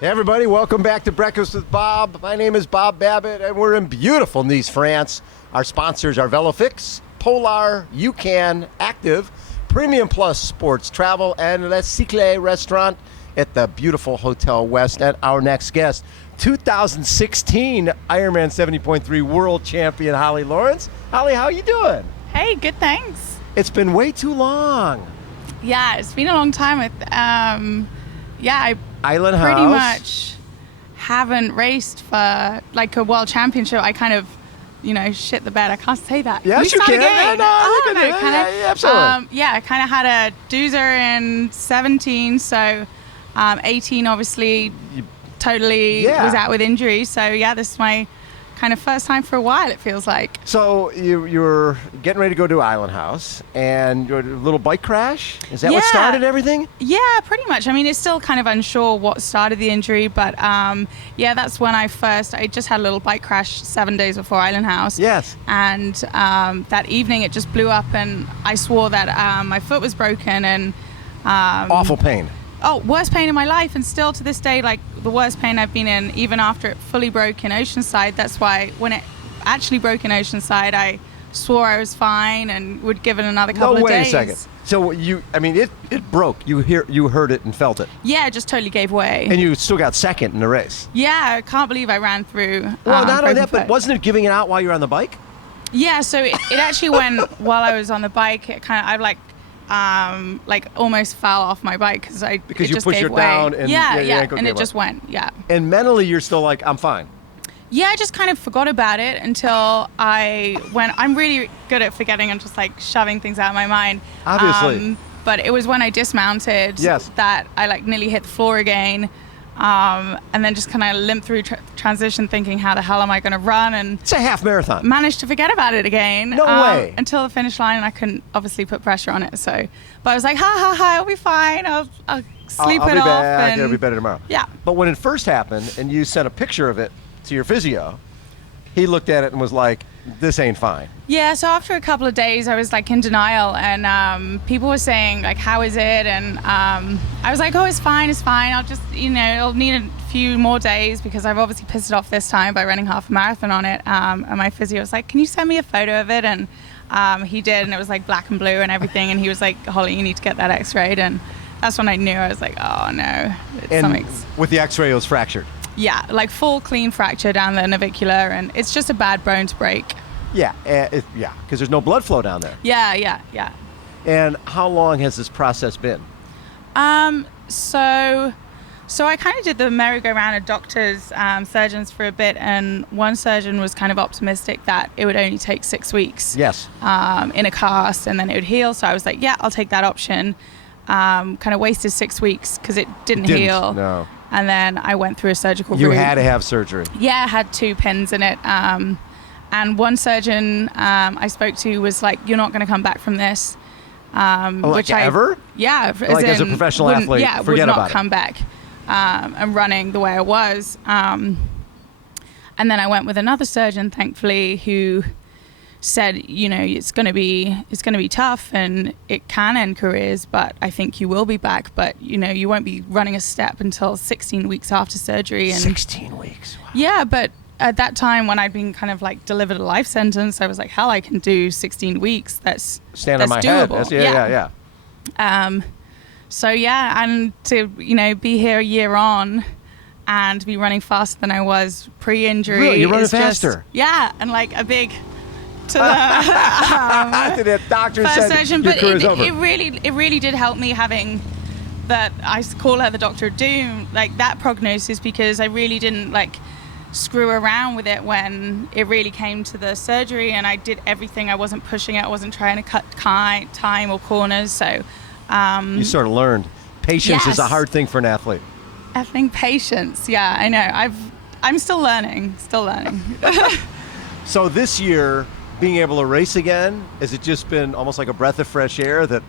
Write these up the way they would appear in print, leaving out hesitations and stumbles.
Hey everybody, welcome back to Breakfast with Bob. My name is Bob Babbitt, and we're in beautiful Nice, France. Our sponsors are Velofix, Polar, UCAN, Active, Premium Plus Sports Travel, and Le Siecle restaurant at the beautiful Hotel West. And our next guest, 2016 Ironman 70.3 World Champion Holly Lawrence. Holly, how you doing? Hey, good, thanks. It's been way too long. Yeah, it's been a long time. I Island pretty House. much haven't raced for like a world championship. I kind of, shit the bed. I can't say that. Yes, you can. Again? Yeah, absolutely. I kind of had a doozer in 17, so 18 obviously totally was out with injury. So yeah, this is my kind of first time for a while, it feels like. So you're getting ready to go to Island House, and your little bike crash? Is that what started everything? Yeah, pretty much. I mean, it's still kind of unsure what started the injury, but that's when I just had a little bike crash 7 days before Island House. Yes. And that evening it just blew up, and I swore that my foot was broken, and awful pain. Oh, worst pain in my life, and still to this day, like the worst pain I've been in, even after it fully broke in Oceanside. That's why when it actually broke in Oceanside, I swore I was fine and would give it another couple of days. No, wait a second. So it broke. You heard it and felt it. Yeah, it just totally gave way. And you still got second in the race. Yeah, I can't believe I ran through. Well, not only that, but wasn't it giving it out while you were on the bike? Yeah, so it actually went while I was on the bike. It kind of, almost fell off my bike because you pushed it down and and it just went. And mentally you're still like, I'm fine. Yeah, I just kind of forgot about it until I'm really good at forgetting and just like shoving things out of my mind. Obviously. But it was when I dismounted that I nearly hit the floor again. And then just kind of limped through transition thinking, how the hell am I going to run? And it's a half marathon. Managed to forget about it again. No way. Until the finish line, and I couldn't obviously put pressure on it. So, but I was like, I'll be fine. I'll sleep it off. Back. It'll be better tomorrow. Yeah. But when it first happened and you sent a picture of it to your physio, he looked at it and was like, this ain't fine. Yeah, so after a couple of days, I was in denial, and people were saying how is it? And I was like, oh, it's fine. I'll just, it'll need a few more days because I've obviously pissed it off this time by running half a marathon on it. And my physio was like, can you send me a photo of it? And he did, and it was black and blue and everything. And he was like, Holly, you need to get that x-rayed. And that's when I knew. I was like, oh no. With the x-ray, it was fractured. Yeah, full clean fracture down the navicular, and it's just a bad bone to break. Yeah, because there's no blood flow down there. Yeah. And how long has this process been? So I kind of did the merry-go-round of doctors, surgeons for a bit, and one surgeon was kind of optimistic that it would only take 6 weeks. Yes. In a cast, and then it would heal. So I was like, yeah, I'll take that option. Kind of wasted 6 weeks because it didn't heal. No. And then I went through a surgical route. You had to have surgery. Yeah, I had 2 pins in it. And one surgeon I spoke to was like, you're not going to come back from this. Ever? Yeah. As a professional athlete, yeah, forget about it. would not come back and running the way I was. And then I went with another surgeon, thankfully, who said, it's going to be tough and it can end careers, but I think you will be back. But, you won't be running a step until 16 weeks after surgery. And 16 weeks? Wow. Yeah, but at that time when I'd been kind of delivered a life sentence, I was like, hell, I can do 16 weeks. That's on my doable. Head. Yeah. So yeah, and to, be here a year on and be running faster than I was pre-injury. Really? You're running faster? Yeah, and a big to the to the doctor first said surgeon, your but career's over. it really did help me having that. I call her the Doctor of Doom, that prognosis, because I really didn't screw around with it when it really came to the surgery, and I did everything. I wasn't pushing it. I wasn't trying to cut time or corners. So you sort of learned patience is a hard thing for an athlete. I think patience. Yeah, I know. I'm still learning. So this year, being able to race again, has it just been almost like a breath of fresh air that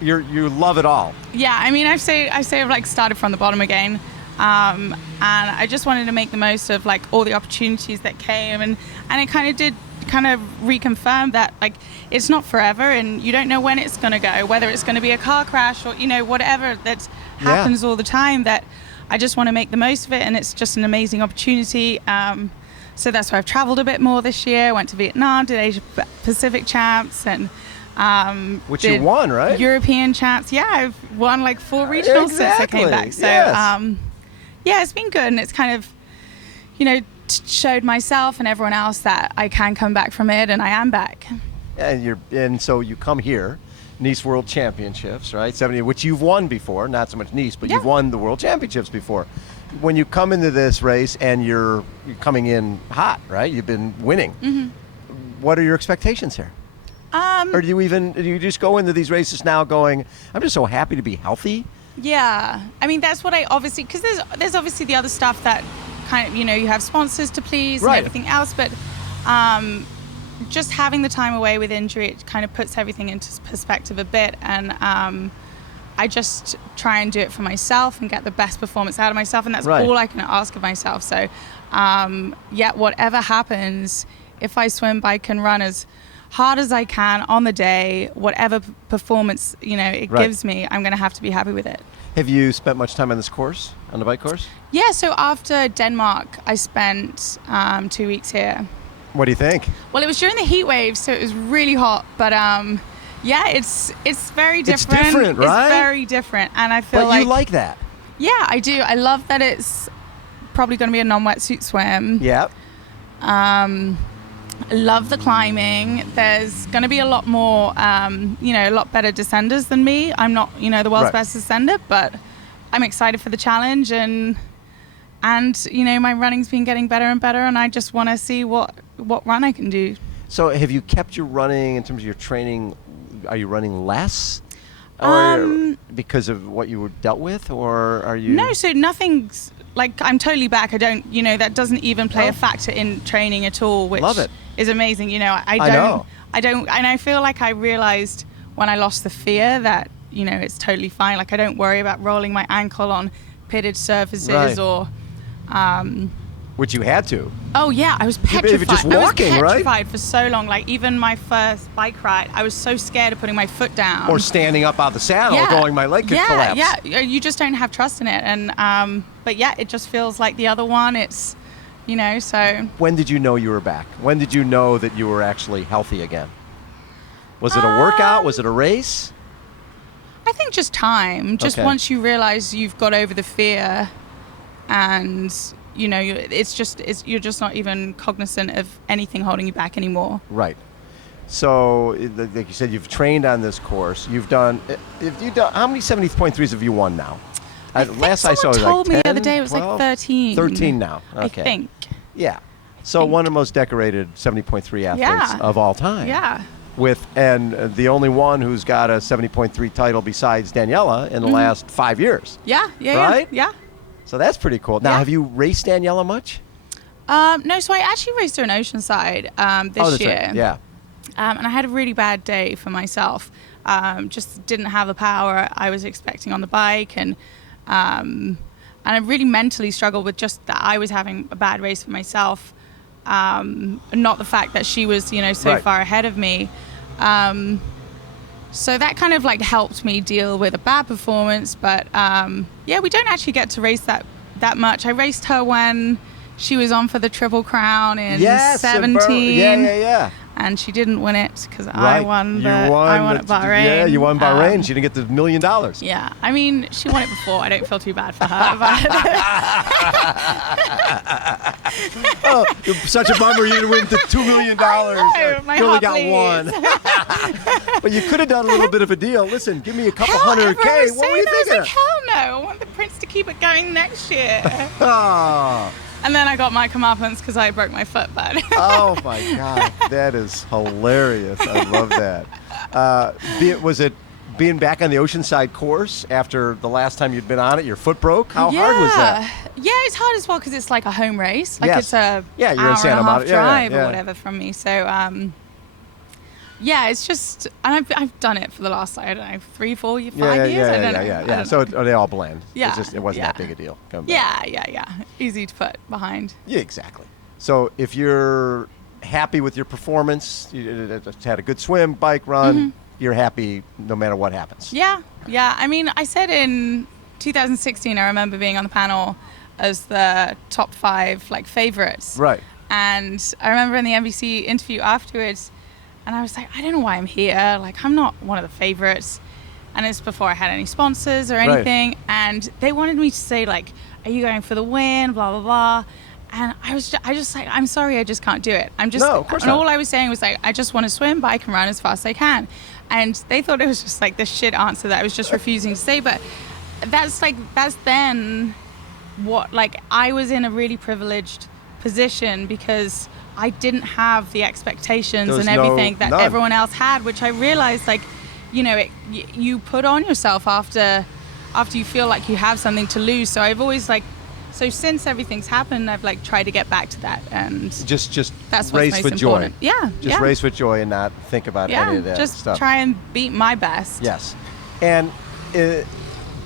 you love it all? Yeah, I mean, I say I've started from the bottom again. And I just wanted to make the most of all the opportunities that came, and it kind of did kind of reconfirmed that like it's not forever, and you don't know when it's going to go, whether it's going to be a car crash or whatever that happens all the time. That I just want to make the most of it, and it's just an amazing opportunity. So that's why I've traveled a bit more this year. Went to Vietnam, did Asia Pacific champs, and which you won, right? European champs. Yeah, I've won like 4 regionals since I came back. So yeah, it's been good, and it's kind of showed myself and everyone else that I can come back from it, and I am back. And so you come here, Nice World Championships, right? 70, which you've won before, not so much Nice, but you've won the World Championships before. When you come into this race and you're coming in hot, right? You've been winning. Mm-hmm. What are your expectations here? Or do you just go into these races now going, I'm just so happy to be healthy? Yeah, I mean that's what I obviously, because there's obviously the other stuff that kind of you have sponsors to please and everything else, but just having the time away with injury, it kind of puts everything into perspective a bit, and I just try and do it for myself and get the best performance out of myself, and that's all I can ask of myself. So whatever happens, if I swim, bike and run as hard as I can on the day, whatever performance it gives me, I'm going to have to be happy with it. Have you spent much time on this course, on the bike course? Yeah, so after Denmark, I spent 2 weeks here. What do you think? Well, it was during the heat wave, so it was really hot, but it's very different. It's different, right? It's very different, and I feel But you like that? Yeah, I do. I love that it's probably going to be a non-wetsuit swim. Yeah. I love the climbing. There's going to be a lot more, a lot better descenders than me. I'm not, the world's best descender, but I'm excited for the challenge, and my running's been getting better and better, and I just want to see what run I can do. So have you kept your running in terms of your training? Are you running less? Or because of what you were dealt with, or are you? No, so nothing's like, I'm totally back. I don't, that doesn't even play a factor in training at all, which Love it. Is amazing. I don't, and I feel like I realized when I lost the fear that, it's totally fine. Like I don't worry about rolling my ankle on pitted surfaces or, which you had to. Oh yeah, I was petrified. Just walking, I was petrified for so long. Like even my first bike ride, I was so scared of putting my foot down. Or standing up out the saddle, going, my leg could collapse. Yeah, you just don't have trust in it. And but yeah, it just feels like the other one. It's, so. When did you know you were back? When did you know that you were actually healthy again? Was it a workout? Was it a race? I think just time. Just once you realize you've got over the fear, and you're just not even cognizant of anything holding you back anymore. Right. So, like you said, you've trained on this course. You've done. How many 70.3s have you won now? Last I saw, told me 10, the other day it was 12? Like 13. 13 now. Okay. I think. Yeah. So one of the most decorated 70.3 athletes of all time. Yeah. And the only one who's got a 70.3 title besides Daniela in the last 5 years. Yeah. Right? Yeah. So that's pretty cool. Now, have you raced Daniela much? No, so I actually raced her in Oceanside this year. Right. Yeah. And I had a really bad day for myself. Just didn't have the power I was expecting on the bike, and I really mentally struggled with just that I was having a bad race for myself, not the fact that she was, so far ahead of me. So that kind of like helped me deal with a bad performance. But we don't actually get to race that much. I raced her when she was on for the Triple Crown in 17. Yeah. And she didn't win it because I won at Bahrain. Yeah, you won Bahrain. She didn't get the $1 million. Yeah, I mean, she won it before. I don't feel too bad for her. Oh, such a bummer you didn't win the $2 million. You only got one. But you could have done a little bit of a deal. Listen, give me a couple $100K. What were you thinking? I was like, hell no. I want the Prince to keep it going next year. Oh. And then I got my comeuppance because I broke my foot, but. Oh my God, that is hilarious. I love that. Was it being back on the Oceanside course after the last time you'd been on it? Your foot broke? How hard was that? Yeah, it's hard as well because it's like a home race. Like it's a you're hour in Santa and a half Monica. drive or whatever from me. So it's just, and I've done it for the last, I don't know, 3, 4, 5 years. I don't know. So they all blend. Yeah. It wasn't that big a deal. Yeah. Easy to put behind. Yeah, exactly. So if you're happy with your performance. You had a good swim, bike, run. You're happy no matter what happens. Yeah. I mean, I said in 2016, I remember being on the panel as the top 5 like favorites. Right. And I remember in the NBC interview afterwards, and I was like, I don't know why I'm here. Like, I'm not one of the favorites. And it's before I had any sponsors or anything. Right. And they wanted me to say, like, are you going for the win? Blah, blah, blah. And I just like, I'm sorry, I just can't do it. No, of course not. All I was saying was like, I just want to swim, bike, and run as fast as I can. And they thought it was just like this shit answer that I was just refusing to say. But that's then what, like, I was in a really privileged position because I didn't have the expectations and everything that everyone else had, which I realized, like, you know, you put on yourself after you feel like you have something to lose. So I've always like, so since everything's happened, I've like tried to get back to that and just that's race what's with most joy. important. Yeah, just race with joy and not think about any of that just stuff. try and beat my best. Yes, and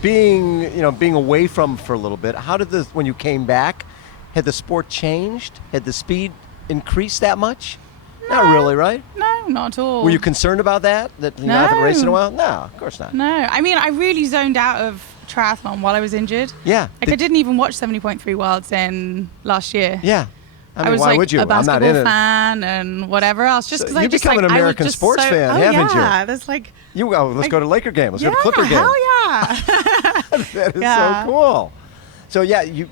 being away from for a little bit, how did when you came back, had the sport changed? Had the speed increased that much? No, not really, right? No, not at all. Were you concerned about that you haven't raced in a while? No, of course not. No, I mean, I really zoned out of triathlon while I was injured. Yeah. Like I didn't even watch 70.3 Worlds in last year. Yeah. I mean, was why like would you? a basketball I'm not in it. fan and whatever else. Just because So you've become an American sports fan, haven't you? Yeah, that's like. Let's go to Laker game. Let's go to Clipper game. Hell yeah. That is so cool. So yeah, you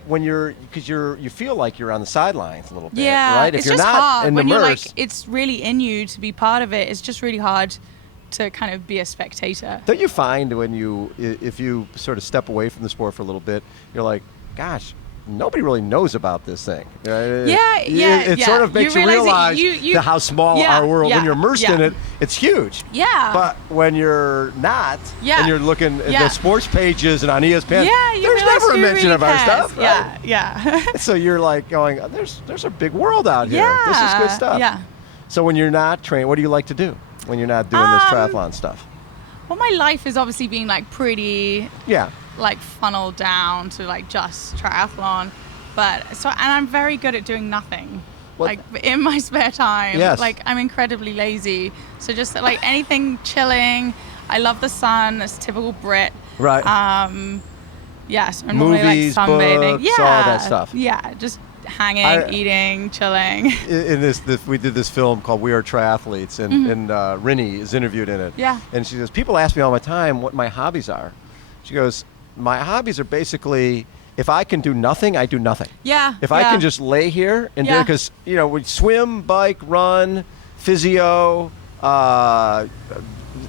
feel like you're on the sidelines a little bit, right? If it's you're just not hard when you're like, immersed, it's really in you to be part of it. It's just really hard to kind of be a spectator. don't you find if you sort of step away from the sport for a little bit, you're like, gosh, nobody really knows about this thing. It sort of makes you realize how small our world, when you're immersed in it, it's huge. Yeah. But when you're not, and you're looking at the sports pages and on ESPN, there's never a mention of our stuff. Right? Yeah. So you're like going, there's a big world out here. Yeah. This is good stuff. Yeah. So when you're not training, what do you like to do when you're not doing this triathlon stuff? Well, my life has obviously been like pretty like funneled down to like just triathlon, and I'm very good at doing nothing. Like in my spare time, like I'm incredibly lazy. So just like anything chilling. I love the sun. That's typical Brit. Right. So I'm normally movies, like sunbathing. Books, all that stuff. Yeah, just hanging, eating, chilling. In this, we did this film called We Are Triathletes, and Rinny is interviewed in it. Yeah. And she says, people ask me all the time what my hobbies are. She goes, my hobbies are basically, if I can do nothing, I do nothing. Yeah. If I can just lay here and do it, because we swim, bike, run, physio,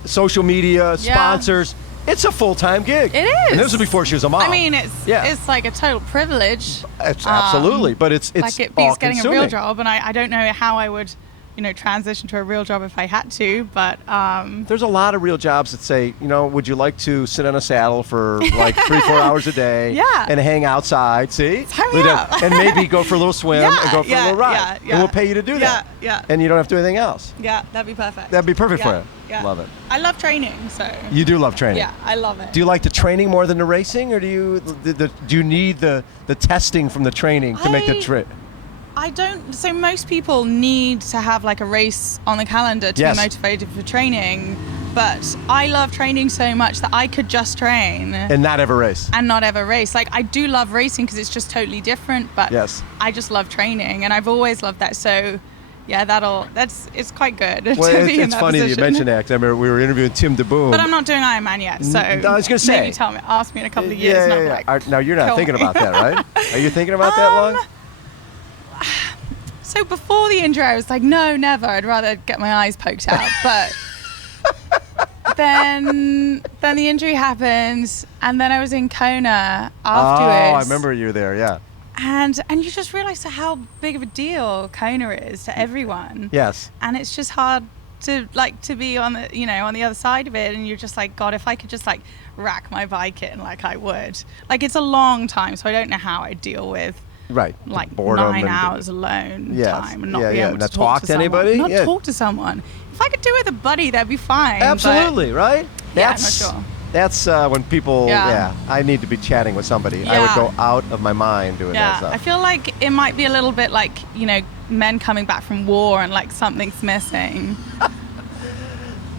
social media, sponsors. It's a full-time gig. It is. And this was before she was a mom. I mean, it's like a total privilege. It's absolutely, but it's like it beats getting a real job, and I don't know how I would, transition to a real job if I had to, but there's a lot of real jobs that say, would you like to sit on a saddle for like 3-4 hours a day and hang outside, see? And maybe go for a little swim and go for a little ride. And we'll pay you to do that. Yeah. And you don't have to do anything else. Yeah, that'd be perfect. That'd be perfect for you. Yeah. Love it. I love training, so. You do love training. Yeah, I love it. Do you like the training more than the racing, or do you need the testing from the training to make the trip? I don't. So most people need to have like a race on the calendar to be motivated for training. But I love training so much that I could just train and not ever race. Like I do love racing because it's just totally different. But I just love training, and I've always loved that. So yeah, it's quite good. Well, to be in it's that funny that you position. mentioned that. 'Cause I remember we were interviewing Tim DeBoom. But I'm not doing Ironman yet, so I was going to say, maybe ask me in a couple of years. And I'll be like, now you're not thinking about that, right? Are you thinking about that long? So before the injury, I was like, no, never. I'd rather get my eyes poked out. But then the injury happened, and then I was in Kona afterwards. Oh, I remember you there, yeah. And you just realize how big of a deal Kona is to everyone. Yes. And it's just hard to be on the on the other side of it, and you're just like, God, if I could just like rack my bike in like I would. Like it's a long time, so I don't know how I deal with like boredom 9 hours alone time and not be able to talk to anybody. Talk to someone. If I could do it with a buddy, that'd be fine. Absolutely, right? I'm not sure. That's when people, I need to be chatting with somebody. I would go out of my mind doing that stuff. I feel like it might be a little bit like, men coming back from war and like something's missing.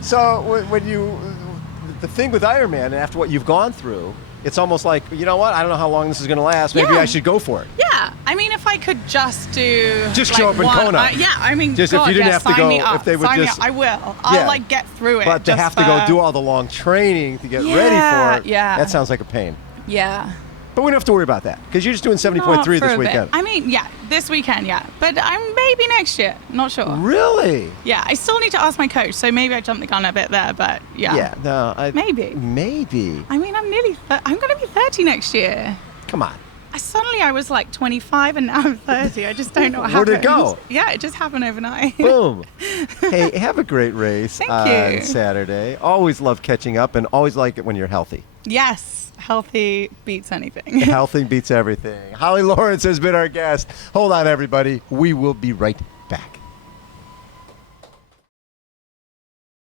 So when the thing with Ironman, and after what you've gone through, it's almost like, you know what, I don't know how long this is going to last. Maybe I should go for it. Yeah. I mean, if I could just do... Just show up in Kona. Just if you didn't have to go, if they would sign just... me up. I will. I'll get through it. But to have to go do all the long training to get ready for it, that sounds like a pain. Yeah. But we don't have to worry about that, because you're just doing 70.3 this weekend. I mean, this weekend, But maybe next year. Not sure. Really? Yeah, I still need to ask my coach, so maybe I jumped the gun a bit there, but Yeah, no. Maybe. Maybe. I mean, I'm going to be 30 next year. Come on. Suddenly I was like 25 and now I'm 30. I just don't know what happened. Where'd it go? Yeah, it just happened overnight. Boom. Hey, have a great race Thank on you. Saturday. Always love catching up and always like it when you're healthy. Yes. Healthy beats anything. Healthy beats everything. Holly Lawrence has been our guest. Hold on, everybody. We will be right back.